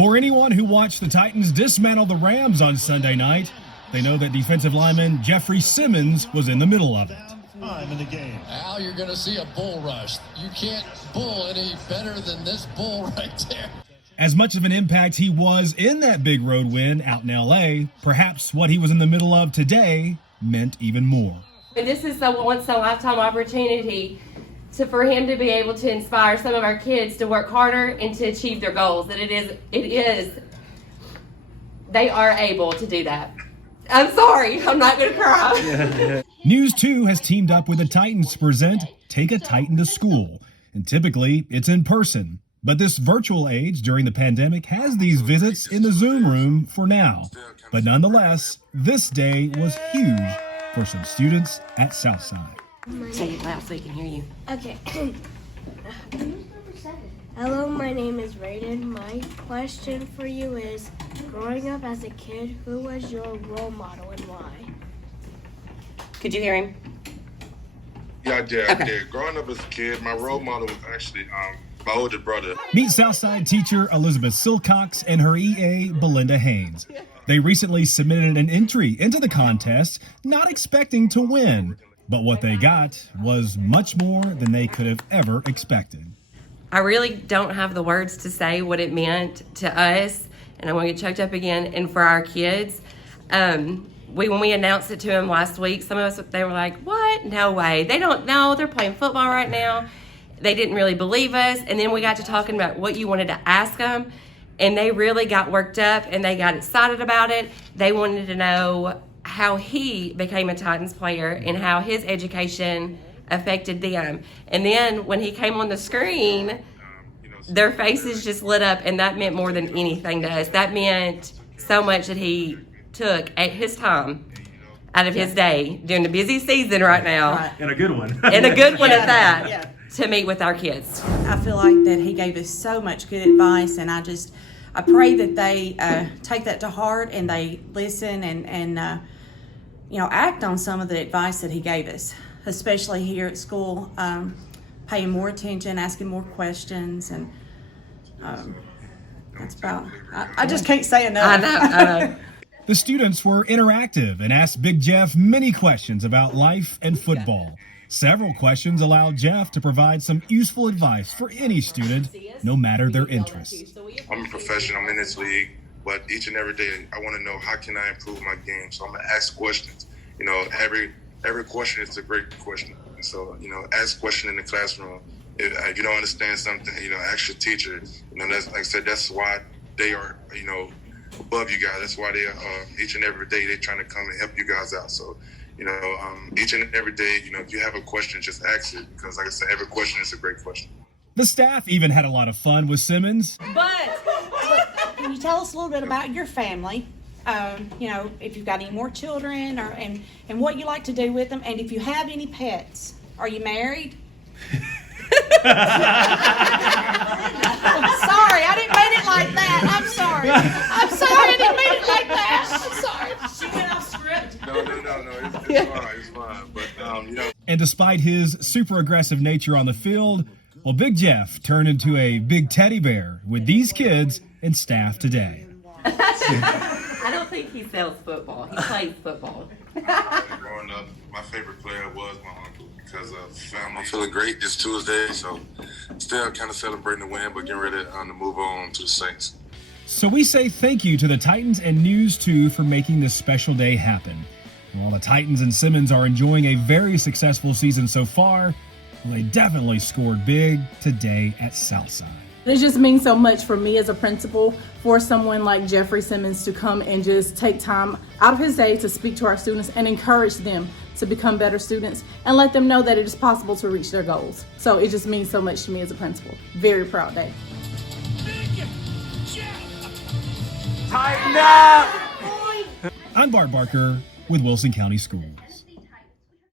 For anyone who watched the Titans dismantle the Rams on Sunday night, they know that defensive lineman Jeffery Simmons was in the middle of it. Time in the game. Now you're going to see a bull rush. You can't bull any better than this bull right there. As much of an impact he was in that big road win out in LA, perhaps what he was in the middle of today meant even more. And this is a once-in-a-lifetime opportunity for him to be able to inspire some of our kids to work harder and to achieve their goals. That they are able to do that. I'm sorry, I'm not going to cry. News 2 has teamed up with the Titans to present Take a Titan to School. And typically, it's in person. But this virtual age during the pandemic has these visits in the Zoom room for now. But nonetheless, this day was huge for some students at Southside. Say it loud so he can hear you. Okay. Hello, my name is Raiden. My question for you is, growing up as a kid, who was your role model and why? Could you hear him? Yeah, I did. Okay. I did. Growing up as a kid, my role model was actually my older brother. Meet Southside teacher Elizabeth SILCOX and her EA, Belinda HAYNES. They recently submitted an entry into the contest, not expecting to win. But what they got was much more than they could have ever expected. I really don't have the words to say what it meant to us, and I'm going to get choked up again, and for our kids. When we announced it to them last week, some of us, they were like, what? No way. They don't know. They're playing football right now. They didn't really believe us, and then we got to talking about what you wanted to ask them, and they really got worked up, and they got excited about it. They wanted to know how he became a Titans player and how his education affected them. And then when he came on the screen, their faces just lit up, and that meant more than anything to us. That meant so much that he took at his time out of his day during the busy season right now. And a good one. And a good one at that, to meet with our kids. I feel like that he gave us so much good advice, and I pray that they take that to heart and they listen and act on some of the advice that he gave us, especially here at school, paying more attention, asking more questions, and that's about. I just can't say enough. I know. The students were interactive and asked Big Jeff many questions about life and football. Several questions allowed Jeff to provide some useful advice for any student, no matter their interests. I'm a professional. I'm in this league, but each and every day I want to know how can I improve my game. So I'm gonna ask questions. Every question is a great question. And so ask a question in the classroom. If you don't understand something, ask your teacher. That's like I said. That's why they are above you guys. That's why they each and every day they're trying to come and help you guys out. So. Each and every day, if you have a question, just ask it. Because like I said, every question is a great question. The staff even had a lot of fun with Simmons. But can you tell us a little bit about your family? If you've got any more children, and what you like to do with them, and if you have any pets. Are you married? Sorry, I didn't mean it like that. I'm sorry, I didn't mean it like that. I'm sorry. She went off script. No. It's fine. But And despite his super aggressive nature on the field, well, Big Jeff turned into a big teddy bear with these kids and staff today. I don't think he sells football. He plays football. growing up, my favorite player was my uncle because of family. I'm feeling great this Tuesday, so still kind of celebrating the win, but getting ready to move on to the Saints. So we say thank you to the Titans and News 2 for making this special day happen. While the Titans and Simmons are enjoying a very successful season so far, well, they definitely scored big today at Southside. It just means so much for me as a principal for someone like Jeffery Simmons to come and just take time out of his day to speak to our students and encourage them to become better students and let them know that it is possible to reach their goals. So it just means so much to me as a principal. Very proud day. Tighten up! I'm Bart Barker with Wilson County Schools.